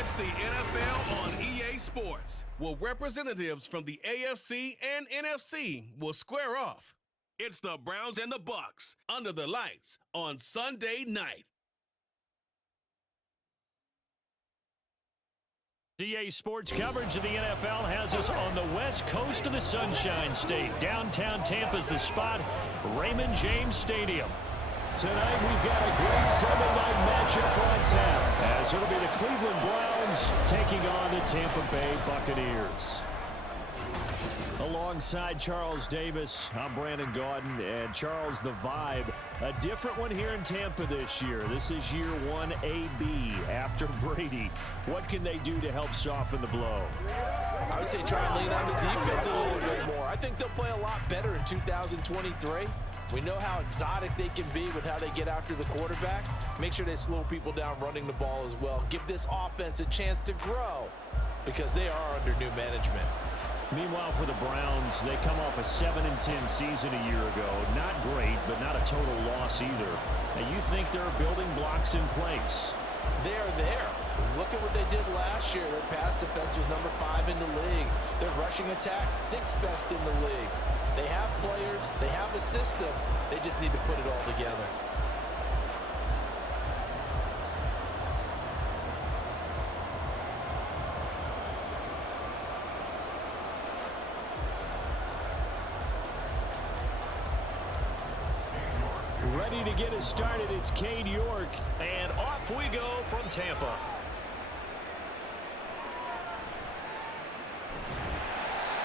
It's the NFL on EA Sports, where representatives from the AFC and NFC will square off. It's the Browns and the Bucs under the lights on Sunday night. EA Sports coverage of the NFL has us on the west coast of the Sunshine State. Downtown Tampa's the spot, Raymond James Stadium. Tonight we've got a great Sunday night matchup on tap, as it'll be the Cleveland Browns taking on the Tampa Bay Buccaneers. Alongside Charles Davis, I'm Brandon Gaudin, and Charles, the vibe, a different one here in Tampa this year. This is year 1 AB after Brady. What can they do to help soften the blow? I would say try and lean on the defense a little bit more. I think they'll play a lot better in 2023. We know how exotic they can be with how they get after the quarterback. Make sure they slow people down running the ball as well. Give this offense a chance to grow because they are under new management. Meanwhile, for the Browns, they come off a 7-10 season a year ago. Not great, but not a total loss either. And you think there are building blocks in place? They are there. Look at what they did last year. Their pass defense was number 5 in the league. Their rushing attack, 6th best in the league. They have players. They have a system. They just need to put it all together. Ready to get us started, it's Cade York. And off we go from Tampa.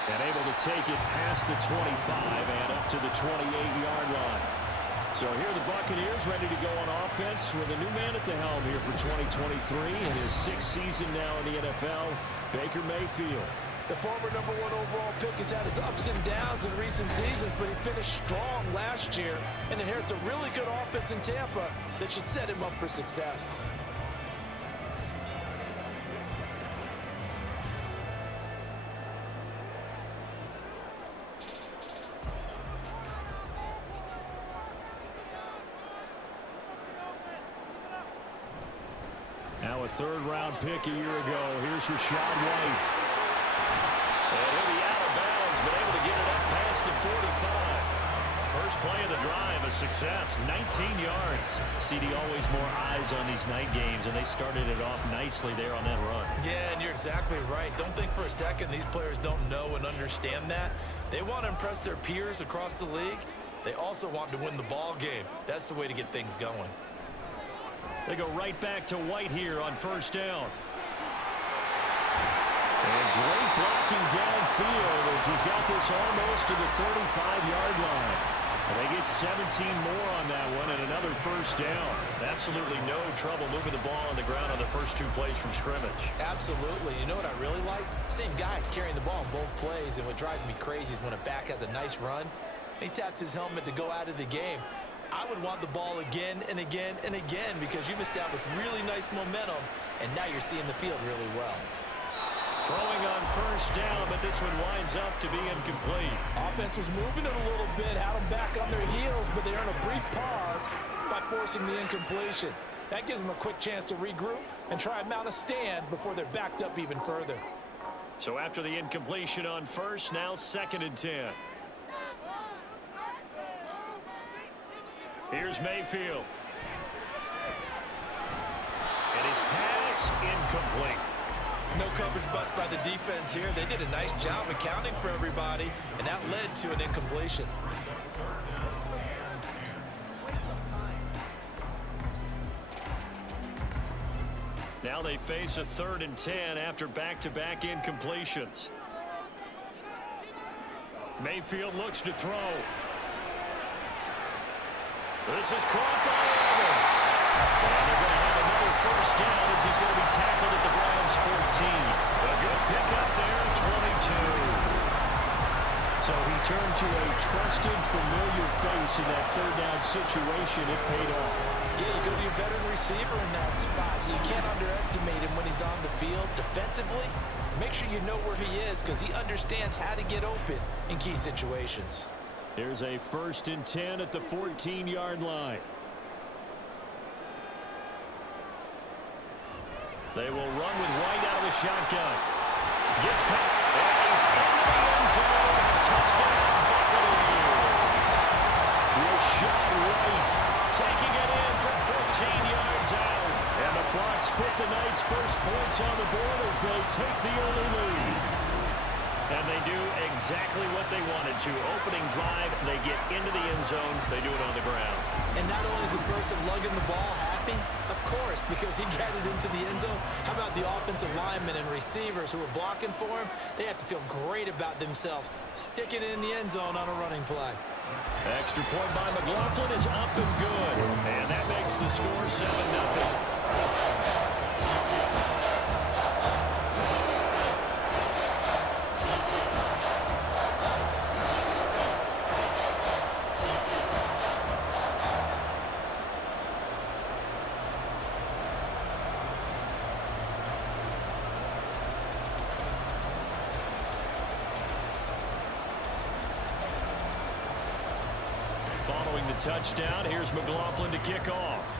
And able to take it past the 25 and up to the 28-yard line. So here are the Buccaneers ready to go on offense with a new man at the helm here for 2023 in his 6th season now in the NFL, Baker Mayfield. The former number 1 overall pick has had his ups and downs in recent seasons, but he finished strong last year and inherits a really good offense in Tampa that should set him up for success. Now a 3rd-round pick a year ago. Here's Rachaad White. And he'll be out of bounds, but able to get it up past the 45. First play of the drive, a success, 19 yards. CD, always more eyes on these night games, and they started it off nicely there on that run. Yeah, and you're exactly right. Don't think for a second these players don't know and understand that. They want to impress their peers across the league. They also want to win the ball game. That's the way to get things going. They go right back to White here on 1st down. And great blocking downfield as he's got this almost to the 35-yard line. And they get 17 more on that one and another 1st down. Absolutely no trouble moving the ball on the ground on the first 2 plays from scrimmage. Absolutely. You know what I really like? Same guy carrying the ball on both plays, and what drives me crazy is when a back has a nice run, he taps his helmet to go out of the game. I would want the ball again and again and again because you've established really nice momentum, and now you're seeing the field really well. Throwing on 1st down, but this one winds up to be incomplete. Offense was moving it a little bit, had them back on their heels, but they earn a brief pause by forcing the incompletion. That gives them a quick chance to regroup and try and mount a stand before they're backed up even further. So after the incompletion on 1st, now 2nd and 10. Here's Mayfield. And his pass incomplete. No coverage bust by the defense here. They did a nice job accounting for everybody, and that led to an incompletion. Now they face a 3rd and 10 after back-to-back incompletions. Mayfield looks to throw. This is caught by Evans. And they're going to have another 1st down as he's going to be tackled at the Browns 14. A good pickup there, 22. So he turned to a trusted, familiar face in that 3rd down situation. It paid off. Yeah, you go to your veteran receiver in that spot, so you can't underestimate him when he's on the field defensively. Make sure you know where he is because he understands how to get open in key situations. Here's a 1st and 10 at the 14-yard line. They will run with White out of the shotgun. Gets back. And he's into the end zone. Touchdown, Buccaneers. Rashad White taking it in for 14 yards out. And the Bucs put the night's first points on the board as they take the early lead. And they do exactly what they wanted to. Opening drive, they get into the end zone. They do it on the ground. And not only is the person lugging the ball happy, of course, because he got it into the end zone. How about the offensive linemen and receivers who are blocking for him? They have to feel great about themselves, sticking it in the end zone on a running play. Extra point by McLaughlin is up and good. And that makes the score 7-0. Following the touchdown, here's McLaughlin to kick off.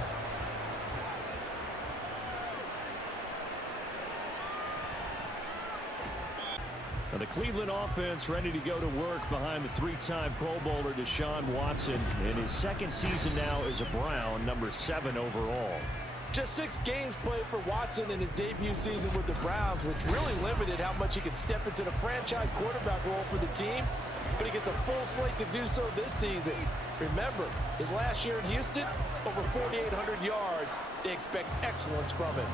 Now the Cleveland offense ready to go to work behind the three-time Pro Bowler Deshaun Watson in his second season now as a Brown, number 7 overall. Just 6 games played for Watson in his debut season with the Browns, which really limited how much he could step into the franchise quarterback role for the team. But he gets a full slate to do so this season. Remember, his last year in Houston, over 4,800 yards. They expect excellence from him.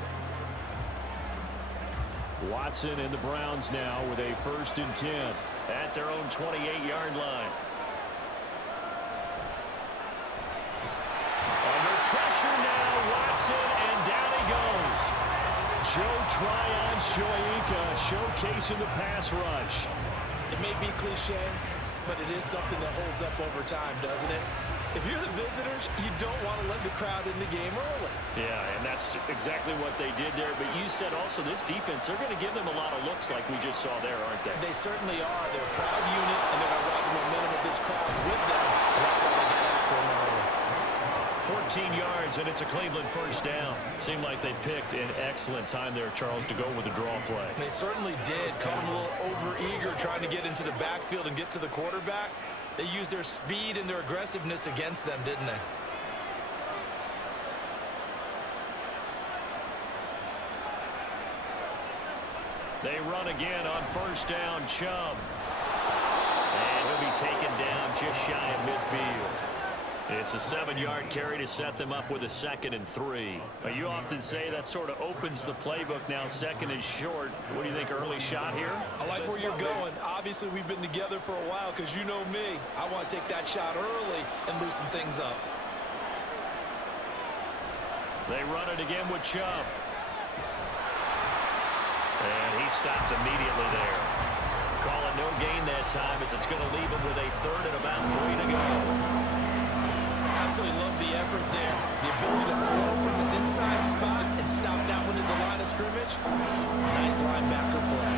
Watson and the Browns now with a 1st and 10 at their own 28-yard line. Under pressure now, Watson, and down he goes. Joe Tryon-Shoyinka showcasing the pass rush. It may be cliche, but it is something that holds up over time, doesn't it? If you're the visitors, you don't want to let the crowd in the game early. Yeah, and that's exactly what they did there. But you said also this defense, they're going to give them a lot of looks like we just saw there, aren't they? They certainly are. They're a proud unit, and they're going to ride the momentum of this crowd with them. And that's why they get after them early. 14 yards, and it's a Cleveland 1st down. Seemed like they picked an excellent time there, Charles, to go with the draw play. They certainly did. Caught them a little over-eager trying to get into the backfield and get to the quarterback. They used their speed and their aggressiveness against them, didn't they? They run again on 1st down, Chubb. And he'll be taken down just shy of midfield. It's a 7-yard carry to set them up with a 2nd and 3. You often say that sort of opens the playbook now, 2nd and short. What do you think, early shot here? I like where you're going. Obviously, we've been together for a while because you know me. I want to take that shot early and loosen things up. They run it again with Chubb. And he stopped immediately there. Calling no gain that time as it's going to leave him with a 3rd and about 3 to go. Absolutely love the effort there. The ability to flow from his inside spot and stop that one at the line of scrimmage. Nice linebacker play.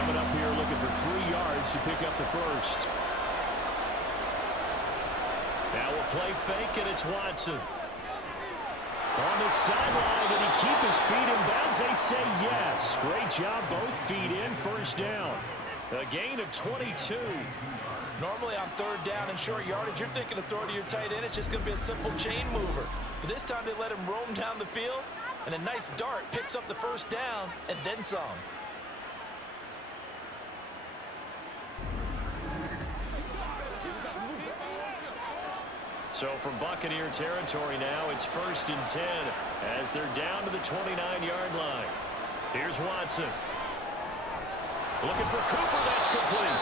Coming up here looking for 3 yards to pick up the 1st. Now we'll play fake, and it's Watson. On the sideline, did he keep his feet in bounds? They say yes. Great job, both feet in, 1st down. A gain of 22. Normally on 3rd down and short yardage, you're thinking of throw to your tight end. It's just going to be a simple chain mover. But this time they let him roam down the field, and a nice dart picks up the 1st down and then some. So from Buccaneer territory now, it's 1st and 10 as they're down to the 29-yard line. Here's Watson. Looking for Cooper. That's complete.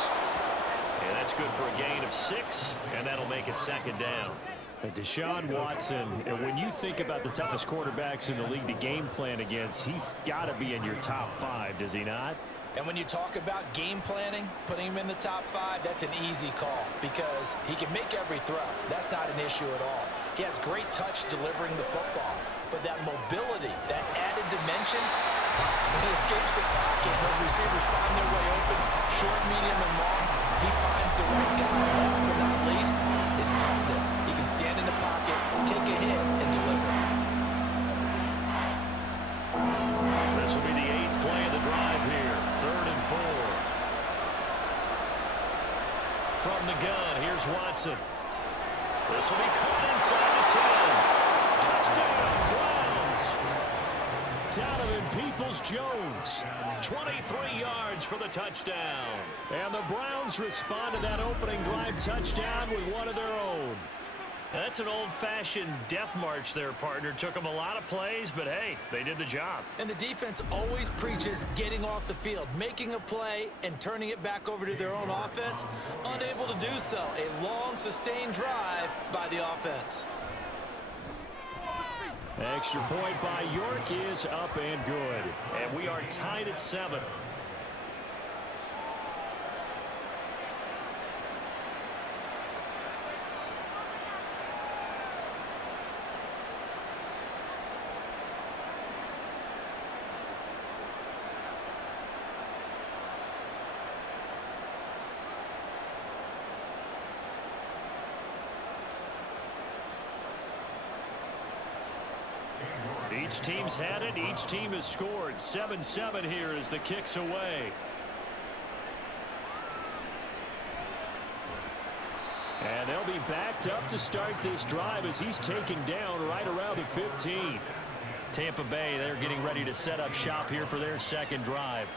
And that's good for a gain of 6, and that'll make it 2nd down. Deshaun Watson, and when you think about the toughest quarterbacks in the league to game plan against, he's got to be in your top 5, does he not? And when you talk about game planning, putting him in the top 5, that's an easy call because he can make every throw. That's not an issue at all. He has great touch delivering the football, but that mobility, that added dimension, when he escapes the pocket, those receivers find their way open, short, medium, and long. He finds the right guy. Last but not least, his toughness. He can stand in the pocket, take a hit, and deliver. The This will be the 8th play of the drive here. 3rd and 4. From the gun, here's Watson. This will be caught inside the 10. Touchdown, Browns. Donovan Peoples-Jones, 23 yards for the touchdown. And the Browns respond to that opening drive touchdown with one of their own. That's an old-fashioned death march there, partner. Took them a lot of plays, but hey, they did the job. And the defense always preaches getting off the field, making a play, and turning it back over to their own offense. Unable to do so. A long, sustained drive by the offense. Extra point by York is up and good. And we are tied at 7. Each team's had it. Each team has scored. 7-7 here as the kick's away. And they'll be backed up to start this drive as he's taken down right around the 15. Tampa Bay, they're getting ready to set up shop here for their second drive.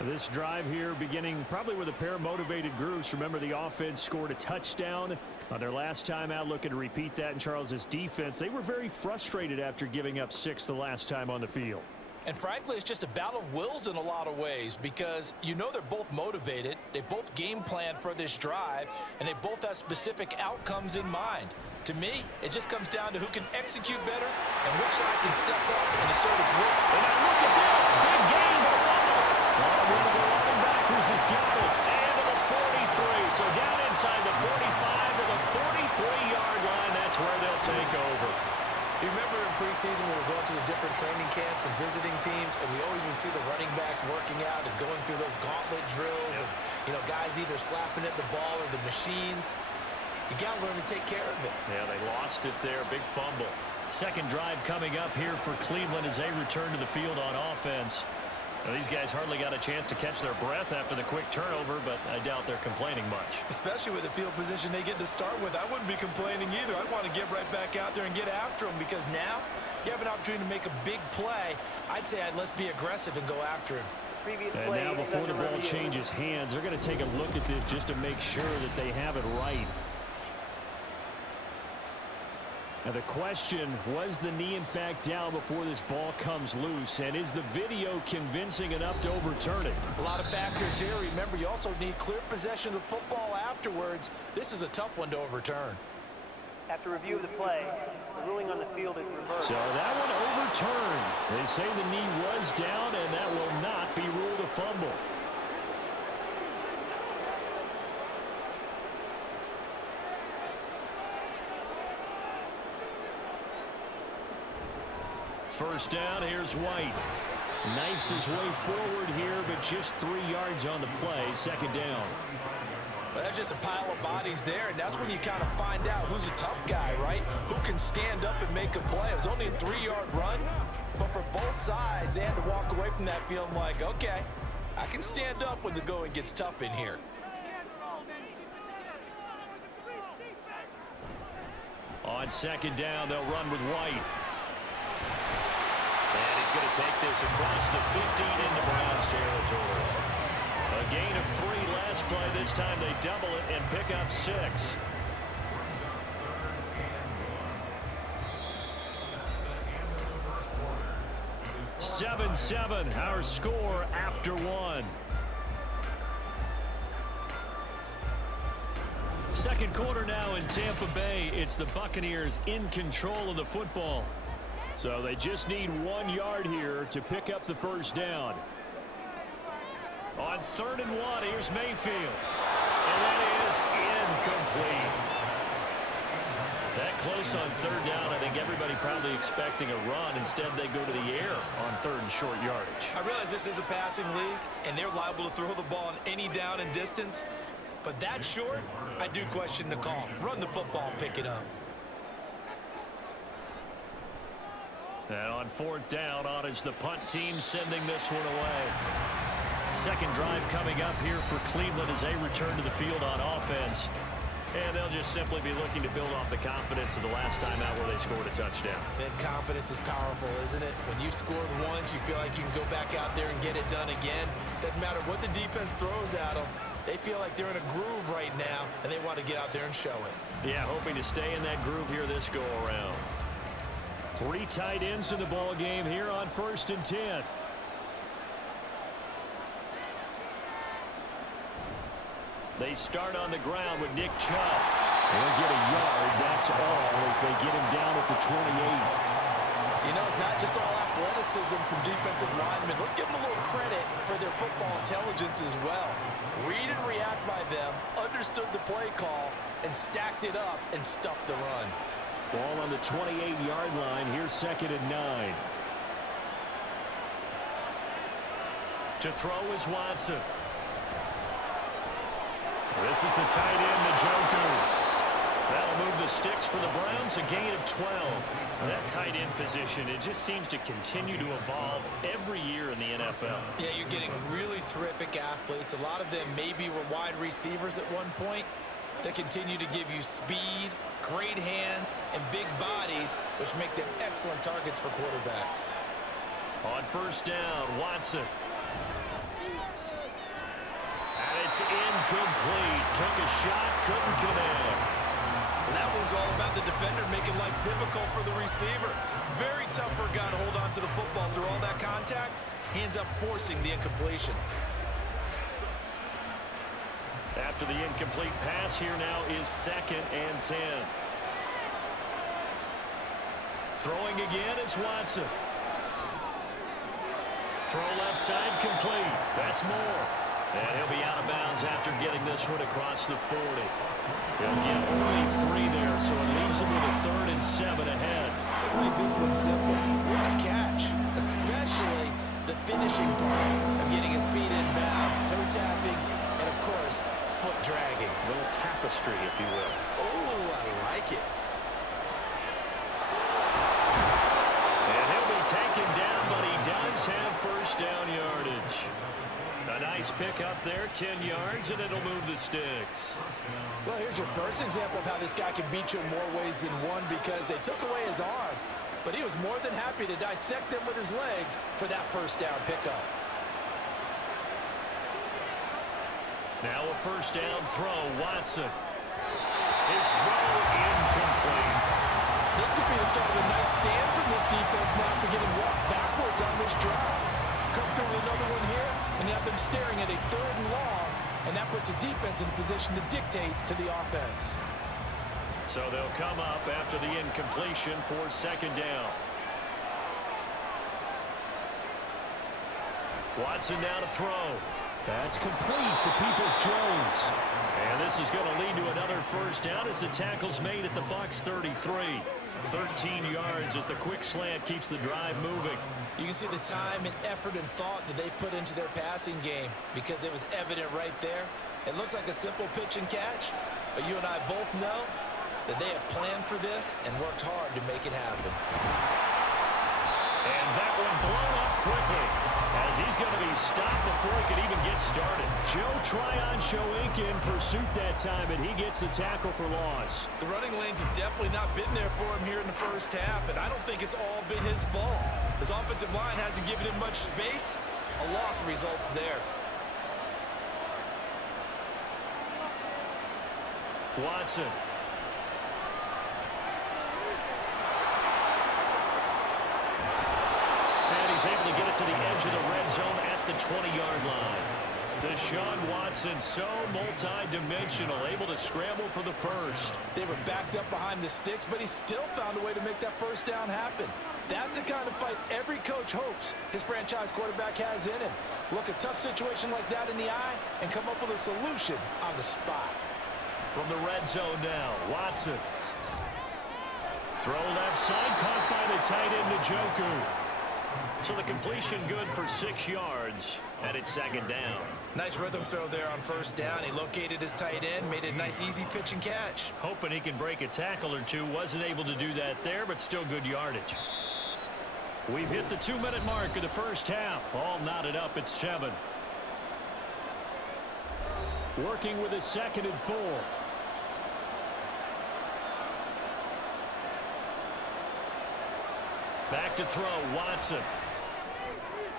This drive here beginning probably with a pair of motivated groups. Remember, the offense scored a touchdown on their last time out, looking to repeat that in Charles's defense. They were very frustrated after giving up 6 the last time on the field. And frankly, it's just a battle of wills in a lot of ways because you know they're both motivated, they both game plan for this drive, and they both have specific outcomes in mind. To me, it just comes down to who can execute better and which side can step up and assert its will. And now look at this. Big game. One of the linebackers has got it. And to the 43. So down inside the 45 to the 43-yard line. That's where they'll take over. You remember in preseason when we were going to the different training camps and visiting teams, and we always would see the running backs working out and going through those gauntlet drills, and guys either slapping at the ball or the machines. You got to learn to take care of it. Yeah, they lost it there. Big fumble. Second drive coming up here for Cleveland as they return to the field on offense. Now, these guys hardly got a chance to catch their breath after the quick turnover, but I doubt they're complaining much. Especially with the field position they get to start with. I wouldn't be complaining either. I'd want to get right back out there and get after them because now you have an opportunity to make a big play. I'd say let's be aggressive and go after him. And now before the ball changes hands, they're going to take a look at this just to make sure that they have it right. Now the question, was the knee in fact down before this ball comes loose? And is the video convincing enough to overturn it? A lot of factors here. Remember, you also need clear possession of the football afterwards. This is a tough one to overturn. After review of the play, the ruling on the field is reversed. So that one overturned. They say the knee was down, and that will not be ruled a fumble. First down, here's White. Knifes his way forward here, but just 3 yards on the play. Second down. Well, that's just a pile of bodies there, and that's when you kind of find out who's a tough guy, right? Who can stand up and make a play. It was only a 3-yard run, but for both sides, they had to walk away from that feeling like, okay, I can stand up when the going gets tough in here. On second down, they'll run with White. And he's going to take this across the 15 into Browns territory. A gain of 3 last play. This time they double it and pick up 6. "7-7", our score after 1. Second quarter now in Tampa Bay. It's the Buccaneers in control of the football. So they just need 1 yard here to pick up the first down. On 3rd and 1, here's Mayfield. And that is incomplete. That close on 3rd down, I think everybody probably expecting a run. Instead, they go to the air on 3rd and short yardage. I realize this is a passing league, and they're liable to throw the ball on any down and distance. But that short, I do question the call. Run the football and pick it up. And on fourth down, on is the punt team sending this one away. Second drive coming up here for Cleveland as they return to the field on offense. And they'll just simply be looking to build off the confidence of the last time out where they scored a touchdown. And confidence is powerful, isn't it? When you've scored once, you feel like you can go back out there and get it done again. Doesn't matter what the defense throws at them. They feel like they're in a groove right now, and they want to get out there and show it. Yeah, hoping to stay in that groove here this go-around. 3 tight ends in the ball game here on 1st and 10. They start on the ground with Nick Chubb. They'll get a yard, that's all, as they get him down at the 28. You know, it's not just all athleticism from defensive linemen. Let's give them a little credit for their football intelligence as well. Read and react by them, understood the play call, and stacked it up and stuffed the run. Ball on the 28-yard line. Here's 2nd and 9. To throw is Watson. This is the tight end, Njoku. That'll move the sticks for the Browns, a gain of 12. That tight end position, it just seems to continue to evolve every year in the NFL. Yeah, you're getting really terrific athletes. A lot of them maybe were wide receivers at one point. They continue to give you speed, great hands, and big bodies, which make them excellent targets for quarterbacks. On 1st down, Watson. And it's incomplete. Took a shot, couldn't connect. And that was all about the defender making life difficult for the receiver. Very tough for a guy to hold on to the football through all that contact. He ends up forcing the incompletion. After the incomplete pass, here now is 2nd and 10. Throwing again is Watson. Throw left side complete. That's more. And he'll be out of bounds after getting this one across the 40. He'll get only 3 there, so it leaves him with a 3rd and 7 ahead. Let's make this one simple. What a catch, especially the finishing part of getting his feet in bounds, toe tapping, and of course, foot dragging. A little tapestry, if you will. Oh, I like it. And he'll be taken down, but he does have 1st down yardage. A nice pick up there, 10 yards, and it'll move the sticks. Well, here's your first example of how this guy can beat you in more ways than one, because they took away his arm, but he was more than happy to dissect them with his legs for that 1st down pickup. Now a 1st down throw, Watson. His throw incomplete. This could be the start of a nice stand from this defense now for getting walked backwards on this drive. Come through with another one here, and you have them staring at a 3rd and long, and that puts the defense in a position to dictate to the offense. So they'll come up after the incompletion for 2nd down. Watson now to throw. That's complete to Peoples-Jones. And this is going to lead to another 1st down as the tackle's made at the Bucs 33. 13 yards as the quick slant keeps the drive moving. You can see the time and effort and thought that they put into their passing game because it was evident right there. It looks like a simple pitch and catch, but you and I both know that they have planned for this and worked hard to make it happen. And that one blown up quickly as he's going to be stopped before he could even get started. Joe Tryon-Shoyinka in pursuit that time, and he gets the tackle for loss. The running lanes have definitely not been there for him here in the 1st half, and I don't think it's all been his fault. His offensive line hasn't given him much space. A loss results there. Watson. He's able to get it to the edge of the red zone at the 20-yard line. Deshaun Watson, so multi-dimensional, able to scramble for the 1st. They were backed up behind the sticks, but he still found a way to make that 1st down happen. That's the kind of fight every coach hopes his franchise quarterback has in him. Look a tough situation like that in the eye and come up with a solution on the spot. From the red zone now, Watson. Throw left side, caught by the tight end, Njoku. So the completion good for 6 yards, and it's 2nd down. Nice rhythm throw there on 1st down. He located his tight end, made a nice easy pitch and catch. Hoping he can break a tackle or two. Wasn't able to do that there, but still good yardage. We've hit the 2-minute mark of the first half. All knotted up at 7. Working with a 2nd and 4. Back to throw, Watson.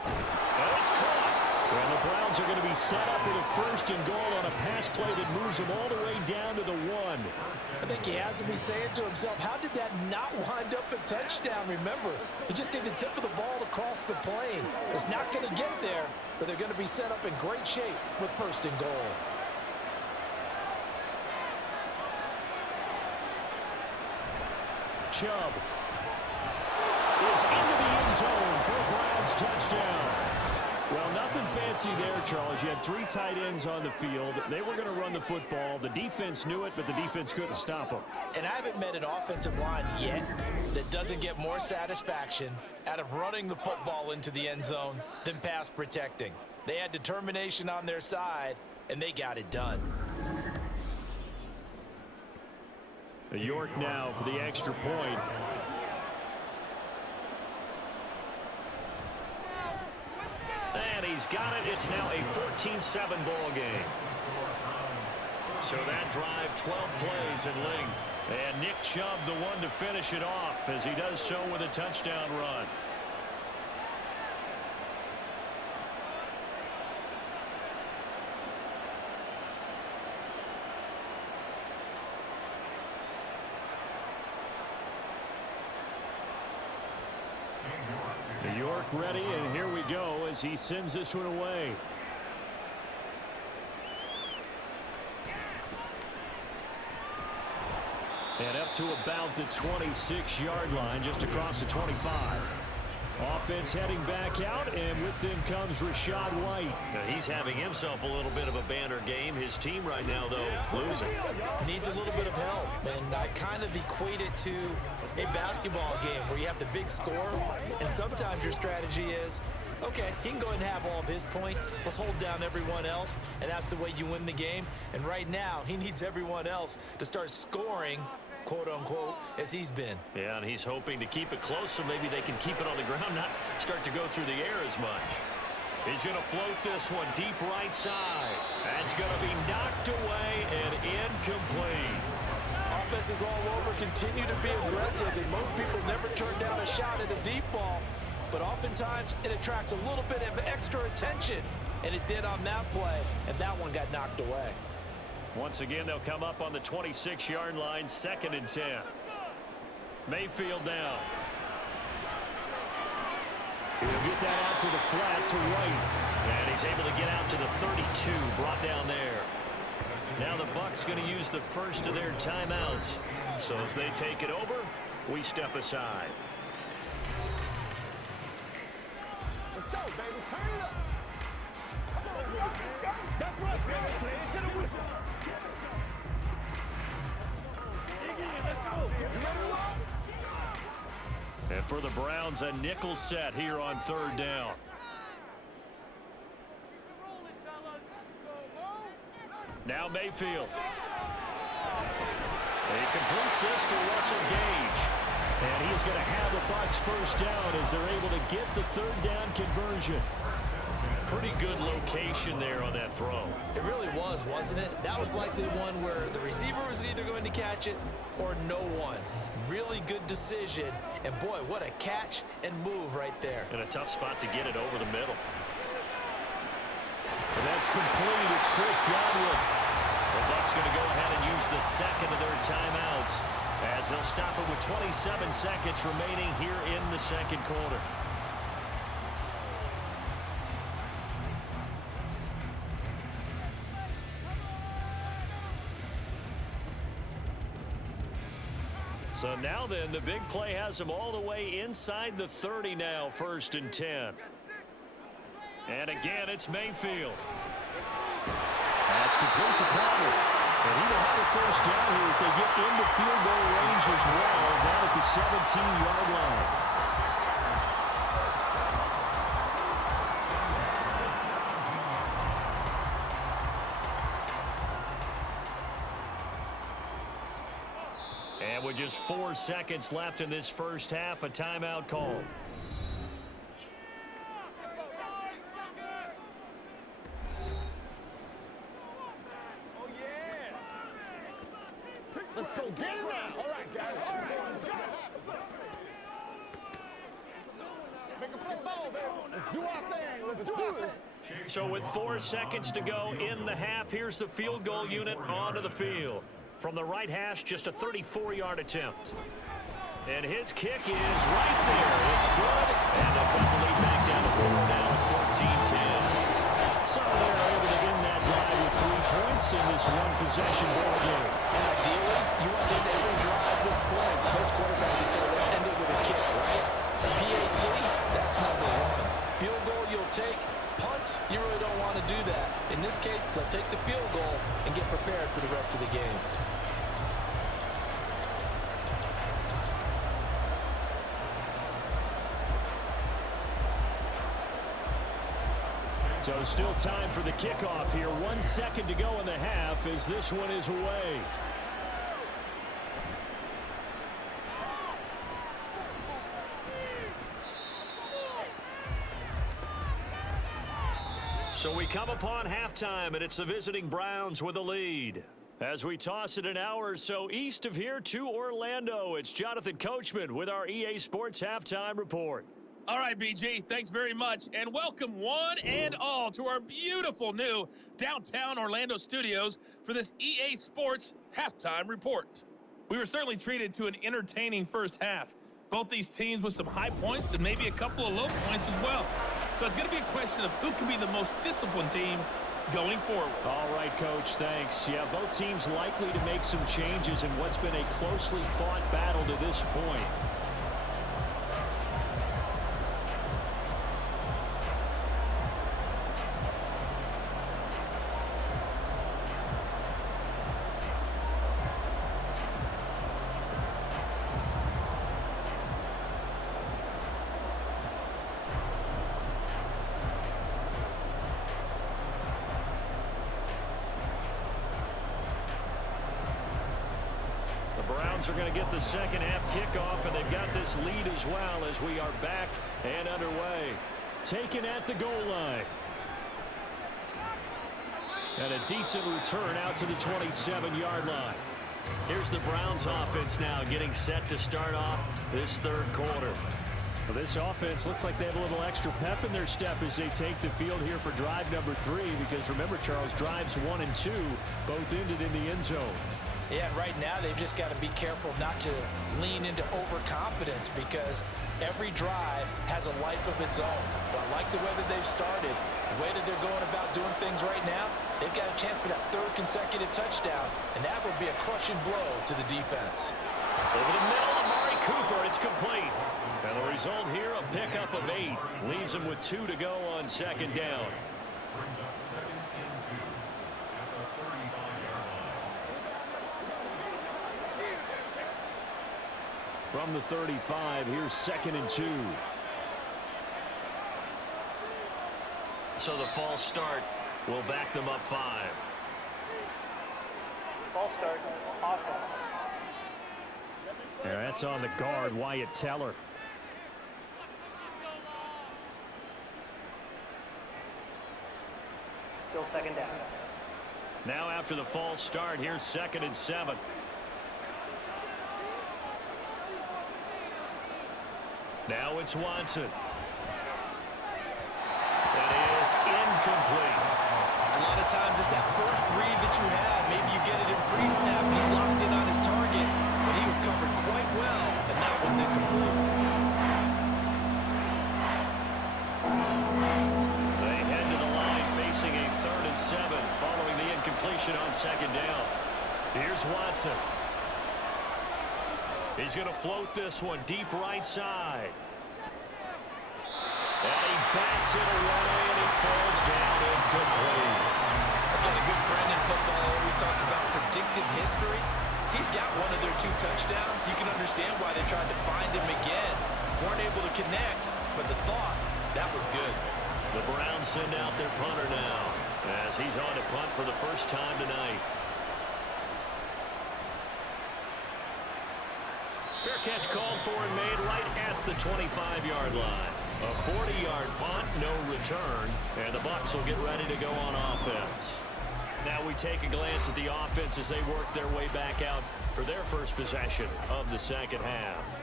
And it's caught. And the Browns are going to be set up with a 1st and goal on a pass play that moves them all the way down to the 1. I think he has to be saying to himself, how did that not wind up a touchdown? Remember, he just need the tip of the ball to cross the plane. It's not going to get there, but they're going to be set up in great shape with 1st and goal. Chubb is into the end zone for a Browns touchdown. Well, nothing fancy there, Charles. You had 3 tight ends on the field. They were going to run the football. The defense knew it, but the defense couldn't stop them. And I haven't met an offensive line yet that doesn't get more satisfaction out of running the football into the end zone than pass protecting. They had determination on their side, and they got it done. York now for the extra point. And he's got it. It's now a 14-7 ball game. So that drive, 12 plays in length. And Nick Chubb, the one to finish it off, as he does so with a touchdown run. York ready, and here we go as he sends this one away. And up to about the 26-yard line, just across the 25. Offense heading back out, and with them comes Rachaad White. Now he's having himself a little bit of a banner game. His team right now, though, losing. Needs a little bit of help, and I kind of equate it to a basketball game where you have the big score, and sometimes your strategy is, okay, he can go ahead and have all of his points. Let's hold down everyone else, and that's the way you win the game. And right now, he needs everyone else to start scoring, quote-unquote, as he's been. Yeah, and he's hoping to keep it close so maybe they can keep it on the ground, not start to go through the air as much. He's going to float this one deep right side. That's going to be knocked away and incomplete. Offenses all over continue to be aggressive, and most people never turn down a shot at a deep ball. But oftentimes, it attracts a little bit of extra attention, and it did on that play, and that one got knocked away. Once again, they'll come up on the 26-yard line, 2nd and 10. Mayfield down. He'll get that out to the flat to White. And he's able to get out to the 32, brought down there. Now the Bucs going to use the first of their timeouts. So as they take it over, we step aside. Let's go, baby. Turn it up. Come on, let's go. That's right, baby. Play it to the whistle. Let's go. You ready to roll? And for the Browns, a nickel set here on 3rd down. Now Mayfield. He completes this to Russell Gage. And he is going to have the Bucs 1st down as they're able to get the 3rd down conversion. Pretty good location there on that throw. It really was, wasn't it? That was likely one where the receiver was either going to catch it or no one. Really good decision. And boy, what a catch and move right there. And a tough spot to get it over the middle. And that's complete. It's Chris Godwin. The Bucs going to go ahead and use the 2nd of their timeouts as they'll stop it with 27 seconds remaining here in the 2nd quarter. So now then, the big play has them all the way inside the 30 now, 1st and 10. And again, it's Mayfield. That's complete to Palmer. And he will have a 1st down here if they get into field goal range as well, down at the 17-yard line. And with just 4 seconds left in this 1st half, a timeout call. Let's go. Get it now. All right, guys. All right. Make a play ball, baby. Let's do our thing. Let's do our thing. So with 4 seconds to go in the half, here's the field goal unit onto the field. From the right hash, just a 34-yard attempt. And his kick is right there. It's good. And they'll cut the lead back down to 4 now, 14-10. So they're able to end that drive with 3 points in this one-possession ball game. And ideally, you want to end every drive with points. Most quarterbacks would tell us end it with a kick, right? PAT, that's number 1. Field goal you'll take. Punts, you really don't want to do that. In this case, they'll take the field goal and get prepared for the rest of the game. So still time for the kickoff here. 1 second to go in the half as this one is away. So we come upon halftime, and it's the visiting Browns with a lead. As we toss it an hour or so east of here to Orlando, it's Jonathan Coachman with our EA Sports Halftime Report. All right, BG, thanks very much, and welcome one and all to our beautiful new downtown Orlando studios for this EA Sports Halftime Report. We were certainly treated to an entertaining first half. Both these teams with some high points and maybe a couple of low points as well. So it's going to be a question of who can be the most disciplined team going forward. All right, Coach, thanks. Yeah, both teams likely to make some changes in what's been a closely fought battle to this point. Browns are going to get the second half kickoff, and they've got this lead as well as we are back and underway. Taken at the goal line. And a decent return out to the 27-yard line. Here's the Browns offense now getting set to start off this third quarter. Well, this offense looks like they have a little extra pep in their step as they take the field here for drive number 3, because remember, Charles, drives 1 and 2 both ended in the end zone. Yeah, right now they've just got to be careful not to lean into overconfidence, because every drive has a life of its own. But I like the way that they've started, the way that they're going about doing things right now. They've got a chance for that 3rd consecutive touchdown, and that would be a crushing blow to the defense. Over the middle, Amari Cooper, it's complete. And the result here, a pickup of 8. Leaves him with 2 to go on second down. From the 35, here's 2nd and 2. So the false start will back them up 5. False start, offense. Yeah, that's on the guard, Wyatt Teller. Still second down. Now after the false start, here's 2nd and 7. Now it's Watson. That is incomplete. A lot of times it's that first read that you have. Maybe you get it in pre-snap and he locked in on his target, but he was covered quite well, and that one's incomplete. They head to the line facing a 3rd and 7 following the incompletion on second down. Here's Watson. He's going to float this one deep right side. And he backs it away, and he falls down incomplete. Again, a good friend in football always talks about predictive history. He's got one of their 2 touchdowns. You can understand why they tried to find him again. Weren't able to connect, but the thought, that was good. The Browns send out their punter now as he's on to punt for the first time tonight. Fair catch called for and made right at the 25-yard line. A 40-yard punt, no return, and the Bucs will get ready to go on offense. Now we take a glance at the offense as they work their way back out for their first possession of the second half.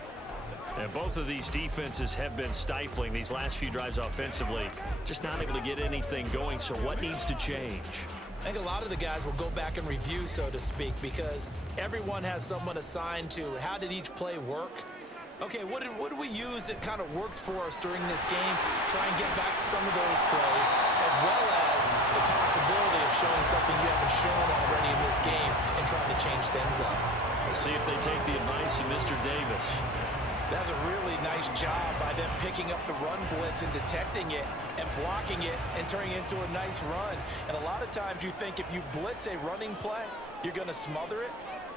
And both of these defenses have been stifling these last few drives offensively. Just not able to get anything going, so what needs to change? I think a lot of the guys will go back and review, so to speak, because everyone has someone assigned to how did each play work. Okay, what did we use that kind of worked for us during this game? Try and get back some of those plays, as well as the possibility of showing something you haven't shown already in this game and trying to change things up. We'll see if they take the advice of Mr. Davis. That's a really nice job by them picking up the run blitz and detecting it and blocking it and turning it into a nice run. And a lot of times you think if you blitz a running play, you're going to smother it.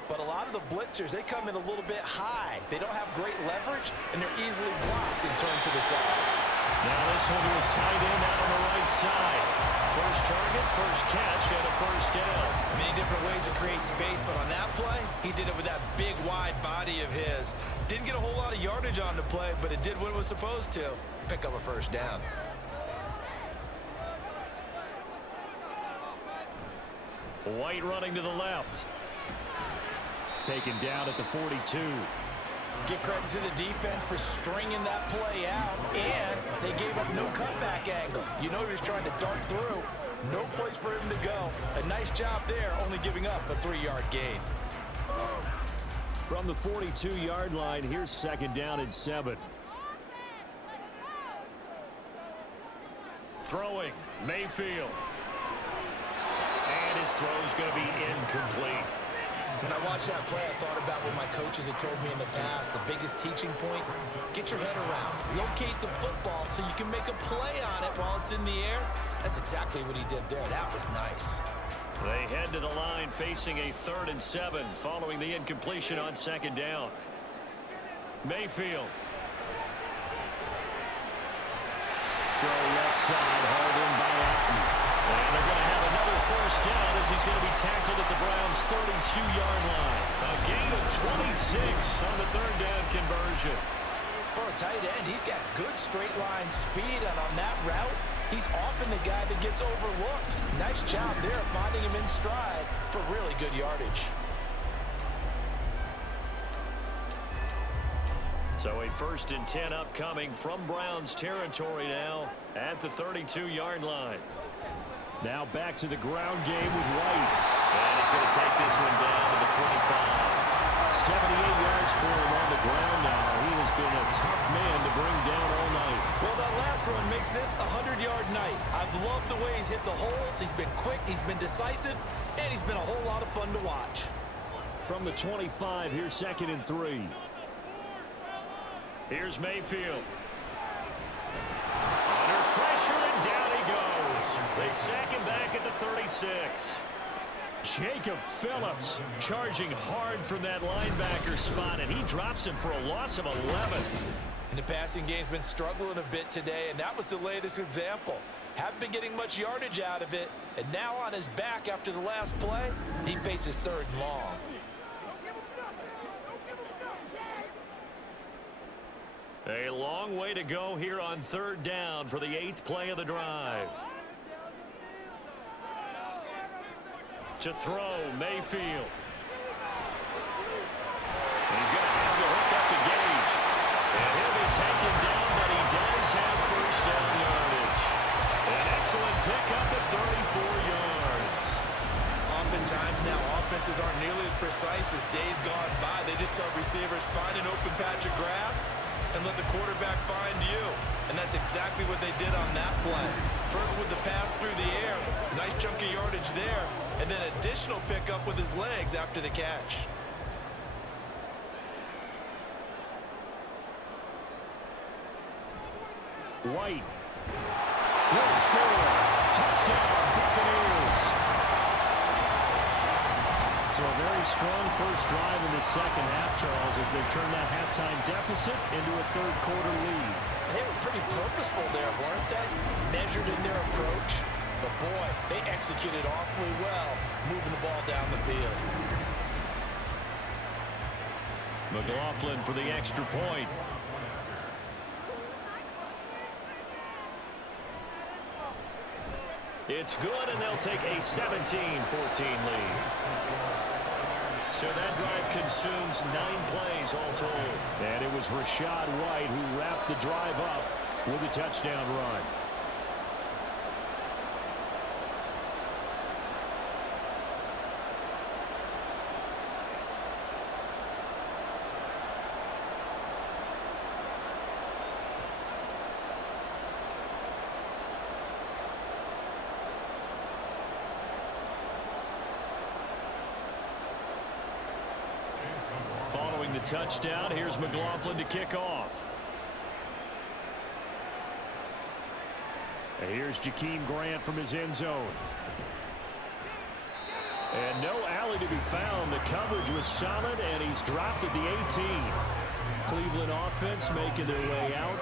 But a lot of the blitzers, they come in a little bit high. They don't have great leverage, and they're easily blocked and turned to the side. Now this one was tight end out on the right side. First target, first catch, and a first down. Many different ways to create space, but on that play, he did it with that big, wide body of his. Didn't get a whole lot of yardage on the play, but it did what it was supposed to. Pick up a first down. White running to the left. Taken down at the 42. Give credit to the defense for stringing that play out, and they gave up no cutback angle. You know he was trying to dart through. No place for him to go. A nice job there, only giving up a 3-yard gain. From the 42-yard line, here's second down and 7. Throwing, Mayfield. And his throw's going to be incomplete. When I watched that play, I thought about what my coaches had told me in the past. The biggest teaching point, get your head around. Locate the football so you can make a play on it while it's in the air. That's exactly what he did there. That was nice. They head to the line facing a 3rd and 7 following the incompletion on second down. Mayfield. Throw left side, hauled in by Alton. And they're going to have another first down as he's going to be tackled at the Browns' 32-yard line. A gain of 26 on the 3rd down conversion. For a tight end, he's got good straight line speed, and on that route, he's often the guy that gets overlooked. Nice job there finding him in stride for really good yardage. So a 1st and 10 upcoming from Browns territory now at the 32-yard line. Now back to the ground game with White. And he's going to take this one down to the 25. 78 yards for him on the ground now. He has been a tough man to bring down all night. Well, that last run makes this a 100-yard night. I've loved the way he's hit the holes. He's been quick, he's been decisive, and he's been a whole lot of fun to watch. From the 25, here's 2nd and 3. Here's Mayfield. Under pressure, and down he goes. They sack him back at the 36. Jacob Phillips charging hard from that linebacker spot, and he drops him for a loss of 11. And the passing game's been struggling a bit today, and that was the latest example. Haven't been getting much yardage out of it, and now on his back after the last play, he faces 3rd and long. A long way to go here on 3rd down for the 8th play of the drive. To throw, Mayfield. He's going to have to hook up to Gage. And he'll be taken down, but he does have first down yardage. An excellent pickup at 34 yards. Oftentimes now, offenses aren't nearly as precise as days gone by. They just have receivers find an open patch of grass and let the quarterback find you. And that's exactly what they did on that play. First with the pass through the air, nice chunk of yardage there, and then additional pickup with his legs after the catch. White will score. Touchdown, Buccaneers. So a very strong first drive in the second half, Charles, as they turn that halftime deficit into a 3rd quarter lead. They were pretty purposeful there, weren't they? Measured in their approach. But boy, they executed awfully well, moving the ball down the field. McLaughlin for the extra point. It's good, and they'll take a 17-14 lead. So that drive consumes 9 plays all told. And it was Rachaad White who wrapped the drive up with a touchdown run. Following the touchdown, here's McLaughlin to kick off. And here's Jakeem Grant from his end zone. And no alley to be found. The coverage was solid, and he's dropped at the 18. Cleveland offense making their way out.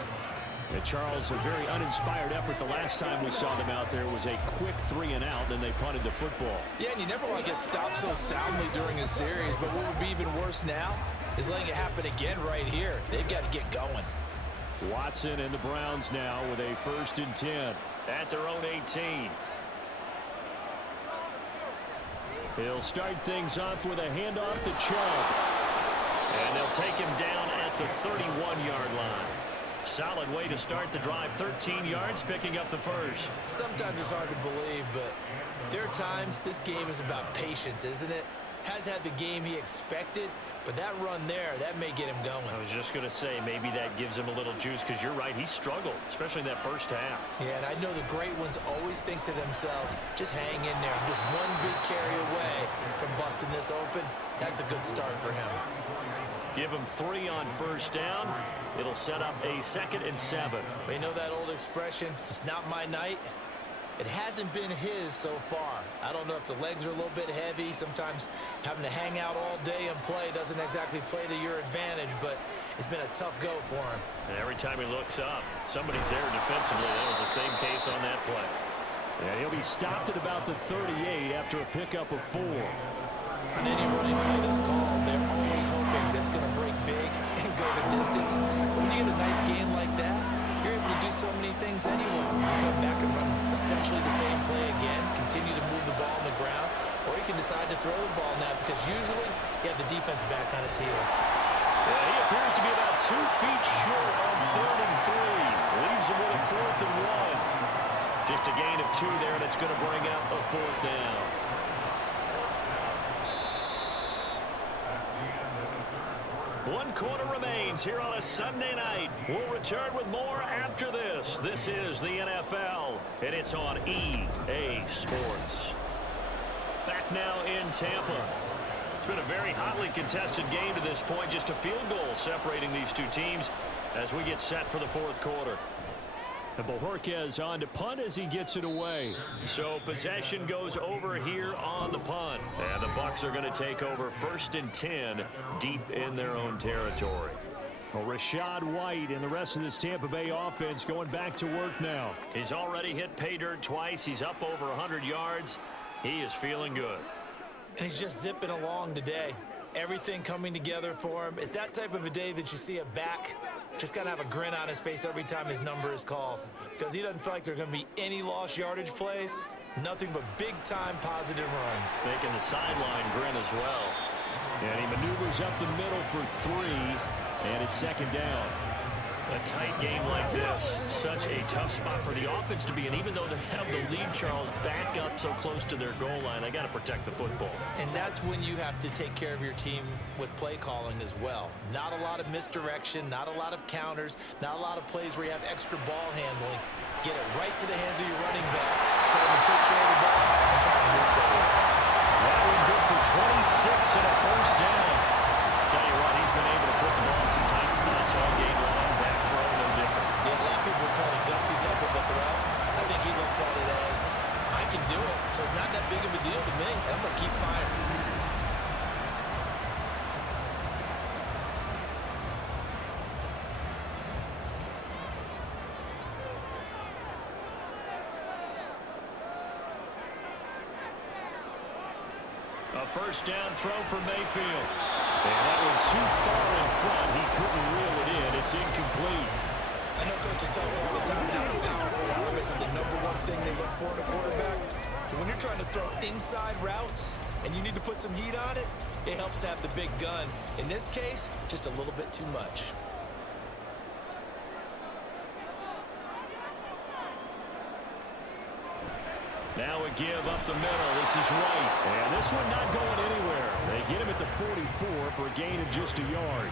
And Charles, a very uninspired effort. The last time we saw them out there was a quick 3-and-out, then they punted the football. Yeah, and you never want to get stopped so soundly during a series, but what would be even worse now is letting it happen again right here. They've got to get going. Watson and the Browns now with a 1st and 10. At their own 18. He'll start things off with a handoff to Chubb. And they'll take him down at the 31-yard line. Solid way to start the drive. 13 yards, picking up the first. Sometimes it's hard to believe, but there are times this game is about patience, isn't it? Has had the game he expected, but that run there, that may get him going. I was just going to say, maybe that gives him a little juice, because you're right, he struggled, especially in that first half. Yeah, and I know the great ones always think to themselves, just hang in there. Just one big carry away from busting this open. That's a good start for him. Give him 3 on 1st down. It'll set up a 2nd and 7. You know that old expression, it's not my night? It hasn't been his so far. I don't know if the legs are a little bit heavy. Sometimes having to hang out all day and play doesn't exactly play to your advantage, but it's been a tough go for him. And every time he looks up, somebody's there defensively. That was the same case on that play. And he'll be stopped at about the 38 after a pickup of 4. On any running play that's called, they're always hoping that's going to break big and go the distance. But when you get a nice gain like that, you're able to do so many things anyway. You can come back and run essentially the same play again, continue to move the ball on the ground, or you can decide to throw the ball now because usually you have the defense back on its heels. Yeah, he appears to be about 2 feet short on 3rd and 3. Leaves him with a 4th and 1. Just a gain of 2 there, and it's going to bring up a 4th down. One quarter remains here on a Sunday night. We'll return with more after this. This is the NFL, and it's on EA Sports. Back now in Tampa. It's been a very hotly contested game to this point. Just a field goal separating these two teams as we get set for the 4th quarter. And Bojorquez on to punt as he gets it away. So possession goes over here on the punt. And the Bucs are going to take over 1st and 10 deep in their own territory. Well, Rachaad White and the rest of this Tampa Bay offense going back to work now. He's already hit pay dirt twice. He's up over 100 yards. He is feeling good. And he's just zipping along today. Everything coming together for him. It's that type of a day that you see a back just kind of have a grin on his face every time his number is called, because he doesn't feel like there are going to be any lost yardage plays, nothing but big-time positive runs. Making the sideline grin as well. And he maneuvers up the middle for 3, and it's 2nd down. A tight game like this, such a tough spot for the offense to be in. Even though they have the lead, Charles, back up so close to their goal line, they got to protect the football. And that's when you have to take care of your team with play calling as well. Not a lot of misdirection, not a lot of counters, not a lot of plays where you have extra ball handling. Get it right to the hands of your running back, tell him to take care of the ball, and try to move forward. That one good for 26 and a 1st down. Tell you what, he's been able to put the ball in some tight spots all game long. That throw, no different. Yeah, a lot of people would call it a gutsy type of a throw. I think he looks at it as, I can do it, so it's not that big of a deal to me, and I'm going to keep firing. A 1st down throw for Mayfield. And that one too far in front. He couldn't reel it in. It's incomplete. I know coaches tell us all the time that having powerful arm isn't the #1 thing they look for in a quarterback. But when you're trying to throw inside routes and you need to put some heat on it, it helps to have the big gun. In this case, just a little bit too much. Now a give up the middle. This is right. And this one not going anywhere. They get him at the 44 for a gain of just a yard.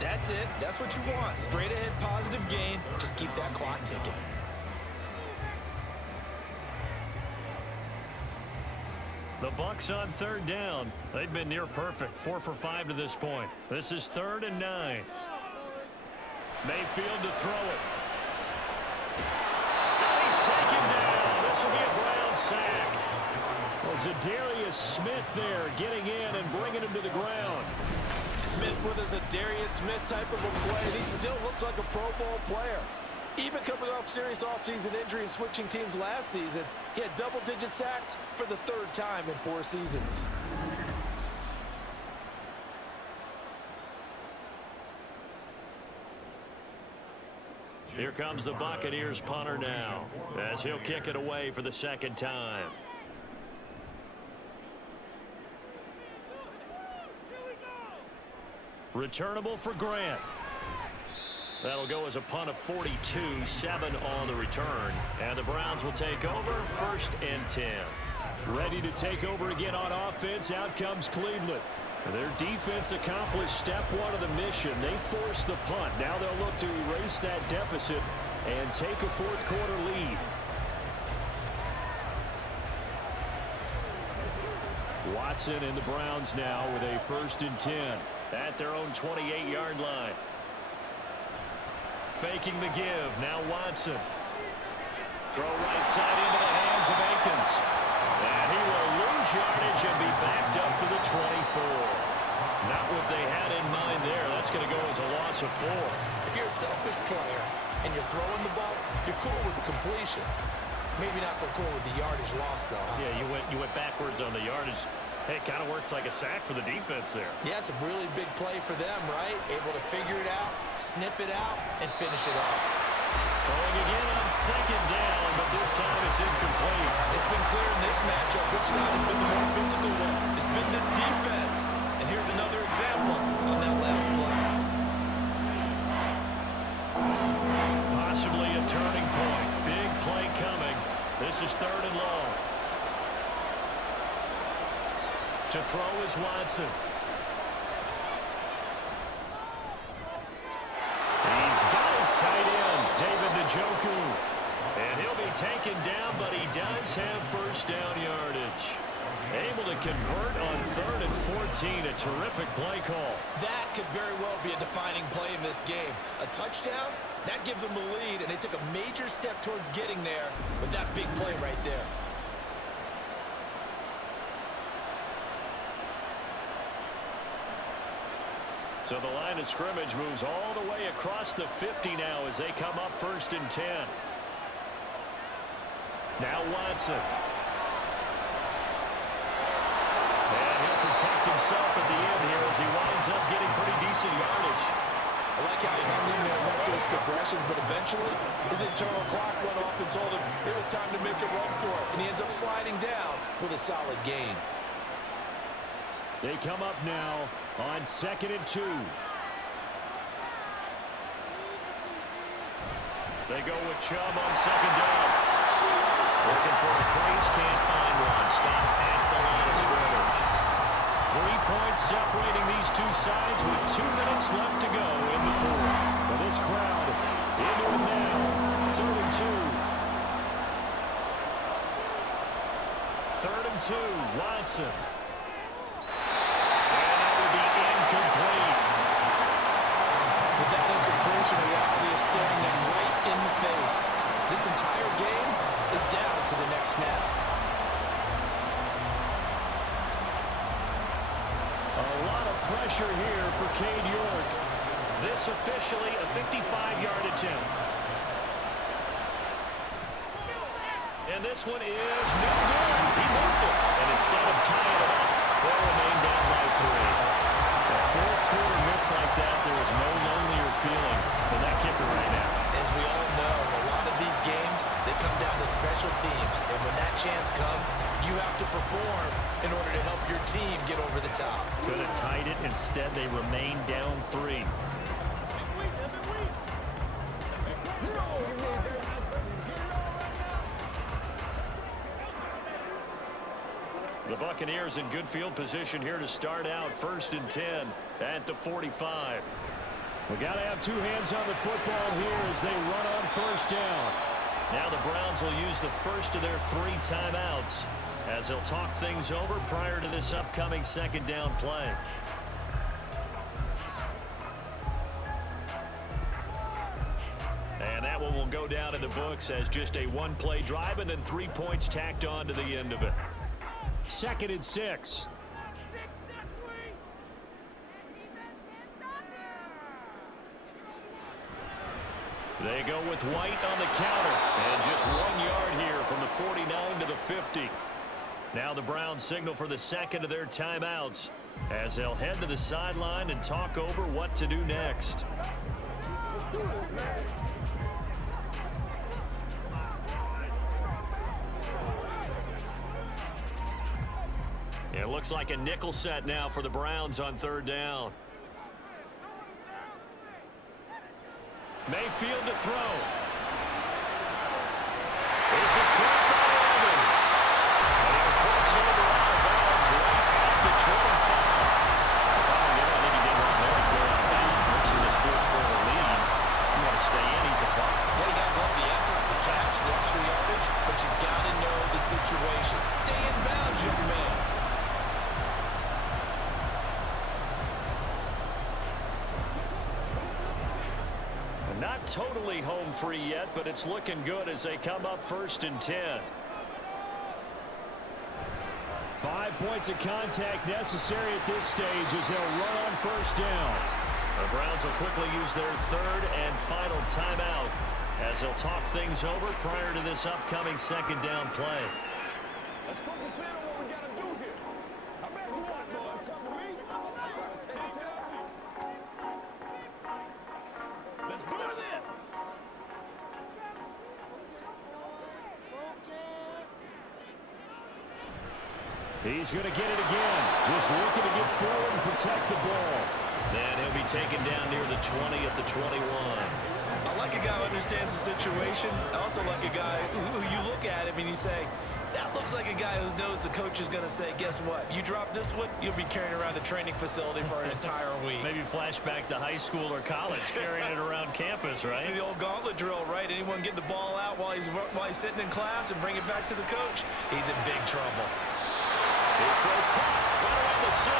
That's it. That's what you want. Straight ahead positive gain. Just keep that clock ticking. The Bucs on third down. They've been near perfect. 4 for 5 to this point. This is 3rd and 9. Mayfield to throw it. And he's taken down. This will be a Brown sack. Well, Zadarius Smith there getting in and bringing him to the ground. Smith with a Zadarius Smith type of a play. And he still looks like a Pro Bowl player. Even coming off serious offseason injury and switching teams last season, he had double-digit sacks for the 3rd time in 4 seasons. Here comes the Buccaneers punter now, as he'll kick it away for the 2nd time. Returnable for Grant. That'll go as a punt of 42, 7 on the return. And the Browns will take over 1st and 10. Ready to take over again on offense. Out comes Cleveland. Their defense accomplished step 1 of the mission. They forced the punt. Now they'll look to erase that deficit and take a 4th quarter lead. Watson and the Browns now with a 1st and 10 at their own 28-yard line. Faking the give. Now Watson. Throw right side into the hands of Akins. And he will lose yardage and be backed up to the 24. Not what they had in mind there. That's going to go as a loss of 4. If you're a selfish player and you're throwing the ball, you're cool with the completion. Maybe not so cool with the yardage loss, though. Huh? Yeah, you went backwards on the yardage. Hey, it kind of works like a sack for the defense there. Yeah, it's a really big play for them, right? Able to figure it out, sniff it out, and finish it off. Throwing again on 2nd down, but this time it's incomplete. It's been clear in this matchup which side has been the more physical one. It's been this defense. And here's another example on that last play. Possibly a turning point. Big play coming. This is 3rd and long. To throw is Watson. He's got his tight end, David Njoku. And he'll be taken down, but he does have 1st down yardage. Able to convert on 3rd and 14. A terrific play call. That could very well be a defining play in this game. A touchdown, that gives them the lead, and they took a major step towards getting there with that big play right there. So the line of scrimmage moves all the way across the 50 now as they come up 1st and 10. Now Watson. And he'll protect himself at the end here as he winds up getting pretty decent yardage. I like how he hung in there and went through his progressions, but eventually his internal clock went off and told him it was time to make a run for it. And he ends up sliding down with a solid gain. They come up now on 2nd and 2. They go with Chubb on 2nd down. Looking for a crease, can't find one. Stopped at the line of scrimmage. 3 points separating these two sides with 2 minutes left to go in the 4th. Well, this crowd into it now. 3rd and 2. 3rd and 2. Watson. Complete. With that incompletion, reality is staring them right in the face. This entire game is down to the next snap. A lot of pressure here for Cade York. This officially a 55-yard attempt. And this one is no good. He missed it. And instead of tying it up, they'll remain down by 3. A 4th quarter miss like that, there is no lonelier feeling than that kicker right now. As have to perform in order to help your team get over the top. Could have tied it. Instead, they remain down 3. The Buccaneers in good field position here to start out. 1st and 10 at the 45. We got to have 2 hands on the football here as they run on 1st down. Now the Browns will use the first of their 3 timeouts as they'll talk things over prior to this upcoming 2nd down play. And that one will go down in the books as just a 1-play drive and then 3 points tacked on to the end of it. 2nd and 6. They go with White on the counter. And just 1 yard here from the 49 to the 50. Now the Browns signal for the 2nd of their timeouts as they'll head to the sideline and talk over what to do next. Let's do this, man. It looks like a nickel set now for the Browns on 3rd down. Mayfield to throw. This is caught by Evans. And he'll cross over out of bounds right at the 25. I think he did wrong there. He's going out of bounds. Nursing this 4th-quarter lead. You want to stay in, eat the clock. Yeah, you got to love the effort, the catch, the extra yardage, but you got to know the situation. Stay in bounds, young man. Not totally home free yet, but it's looking good as they come up 1st and 10. 5 points of contact necessary at this stage as they'll run on 1st down. The Browns will quickly use their 3rd and final timeout as they'll talk things over prior to this upcoming 2nd down play. Let's focus in on what we got to do here. I bet you what, boys. Come to me. Take it to them. Let's do this. He's going to get it again. Just looking to get forward and protect the ball. Then he'll be taken down near the 20 at the 21. I like a guy who understands the situation. I also like a guy who you look at him and you say, that looks like a guy who knows the coach is going to say, guess what? You drop this one, you'll be carrying around the training facility for an entire week. Maybe flashback to high school or college, carrying it around campus, right? The old gauntlet drill, right? Anyone get the ball out while he's sitting in class and bring it back to the coach? He's in big trouble. His throw caught right around the 6.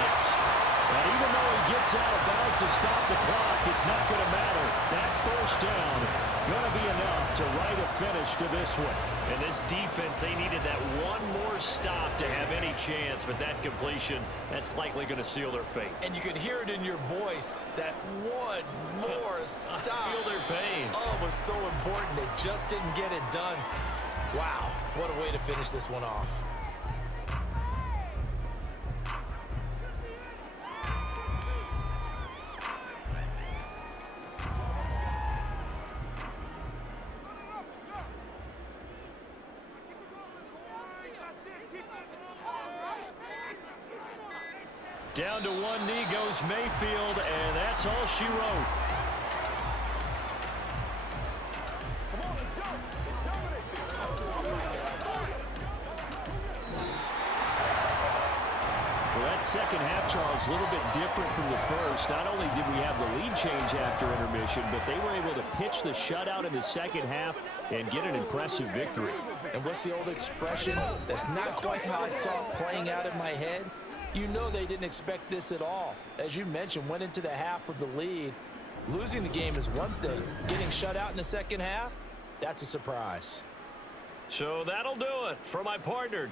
And even though he gets out of bounds to stop the clock, it's not going to matter. That 1st down going to be enough to write a finish to this one. And this defense, they needed that one more stop to have any chance, but that completion, that's likely going to seal their fate. And you could hear it in your voice, that one more stop. I feel their pain. Oh, it was so important. They just didn't get it done. Wow, what a way to finish this one off. Down to one knee goes Mayfield, and that's all she wrote. Come on, let's go. Let's dominate this. Well, that 2nd half, Charles, a little bit different from the first. Not only did we have the lead change after intermission, but they were able to pitch the shutout in the 2nd half and get an impressive victory. And what's the old expression? That's not quite how I saw it playing out in my head. You know they didn't expect this at all. As you mentioned, went into the half with the lead. Losing the game is one thing. Getting shut out in the 2nd half, that's a surprise. So that'll do it for my partner,